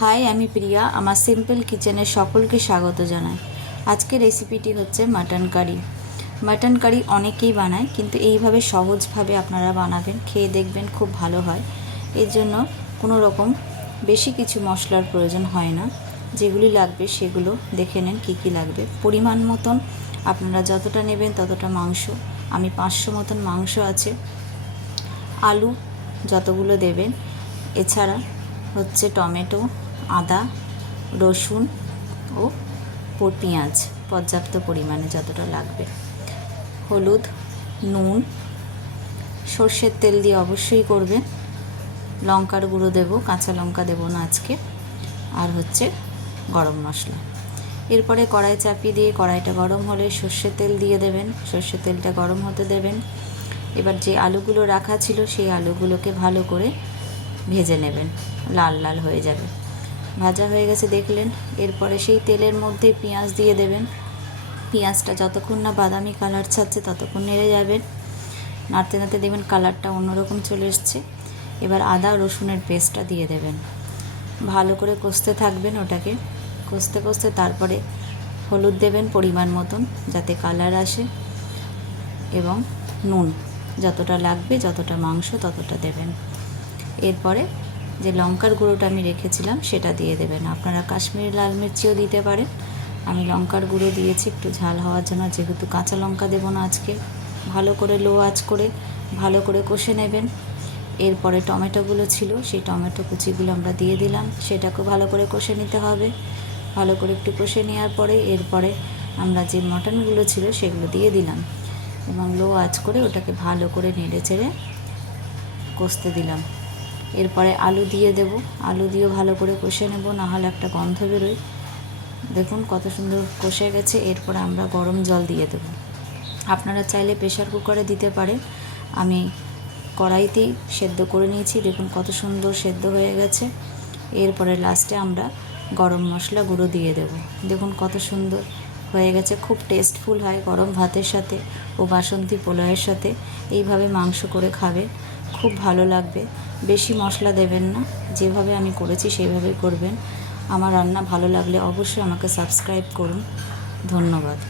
High, আমি প্রিয়া। আমার simple কিচেনে সকলকে স্বাগত জানাই। আজকের রেসিপিটি হচ্ছে মাটন কারি। মাটন কারি অনেকেই বানায়, কিন্তু এইভাবে সহজভাবে আপনারা বানাবেন, খেয়ে দেখবেন খুব ভালো হয়। এর জন্য কোনো রকম বেশি কিছু মশলার প্রয়োজন হয় না। যেগুলি লাগবে সেগুলো দেখে নেন কী কী লাগবে। পরিমাণ মতন আপনারা যতটা নেবেন ততটা মাংস। আমি 500 মতন মাংস আছে। আলু যতগুলো দেবেন, এছাড়া হচ্ছে টমেটো, আদা, রসুন ও পেঁয়াজ পর্যাপ্ত পরিমাণে যতটা লাগবে। হলুদ, নুন, সর্ষের তেল দিয়ে অবশ্যই করবেন। লঙ্কার গুঁড়ো দেবো, কাঁচা লঙ্কা দেবো না আজকে। আর হচ্ছে গরম মশলা। এরপরে কড়াই চাপিয়ে দিয়ে কড়াইটা গরম হলে সর্ষের তেল দিয়ে দেবেন। সর্ষের তেলটা গরম হতে দেবেন। এবার যে আলুগুলো রাখা ছিল সেই আলুগুলোকে ভালো করে ভেজে নেবেন, লাল লাল হয়ে যাবে। ভাজা হয়ে গেছে দেখলেন। এরপরে সেই তেলের মধ্যে পেঁয়াজ দিয়ে দেবেন। পেঁয়াজটা যতক্ষণ না বাদামি কালার ছাড়ছে ততক্ষণ নেড়ে যাবেন। নাড়তে নাড়তে দেখবেন কালারটা অন্যরকম চলে এসছে। এবার আদা রসুনের পেস্টটা দিয়ে দেবেন। ভালো করে কষতে থাকবেন ওটাকে। কষতে কষতে তারপরে হলুদ দেবেন পরিমাণ মতন, যাতে কালার আসে, এবং নুন যতটা লাগবে, যতটা মাংস ততটা দেবেন। এরপরে যে লঙ্কার গুঁড়োটা আমি রেখেছিলাম সেটা দিয়ে দেবেন। আপনারা কাশ্মীরি লাল মির্চিও দিতে পারেন। আমি লঙ্কার গুঁড়ো দিয়েছি একটু ঝাল হওয়ার জন্য, যেহেতু কাঁচা লঙ্কা দেবো না আজকে। ভালো করে লো আঁচ করে ভালো করে কষে নেবেন। এরপরে টমেটোগুলো ছিল, সেই টমেটো কুচিগুলো আমরা দিয়ে দিলাম। সেটাকেও ভালো করে কষে নিতে হবে। ভালো করে একটু কষে নেওয়ার পরে এরপরে আমরা যে মটনগুলো ছিল সেগুলো দিয়ে দিলাম এবং লো আঁচ করে ওটাকে ভালো করে নেড়ে চেড়ে কষতে দিলাম। এরপরে আলু দিয়ে দেব। আলু দিয়েও ভালো করে কষে নেব, নাহলে একটা গন্ধ বেরোয়। দেখুন কত সুন্দর কষে গেছে। এরপরে আমরা গরম জল দিয়ে দেব। আপনারা চাইলে প্রেশার কুকারে দিতে পারেন। আমি কড়াইতেই সেদ্ধ করে নিয়েছি। দেখুন কত সুন্দর সেদ্ধ হয়ে গেছে। এরপরে লাস্টে আমরা গরম মশলা গুঁড়ো দিয়ে দেব। দেখুন কত সুন্দর হয়ে গেছে। খুব টেস্টফুল হয় গরম ভাতের সাথে ও বাসন্তী পোলাওয়ের সাথে। এইভাবে মাংস করে খাবেন, খুব ভালো লাগবে। বেশি মশলা দেবেন না, যেভাবে আমি করেছি সেইভাবেই করবেন। আমার রান্না ভালো লাগলে অবশ্যই আমাকে সাবস্ক্রাইব করুন। ধন্যবাদ।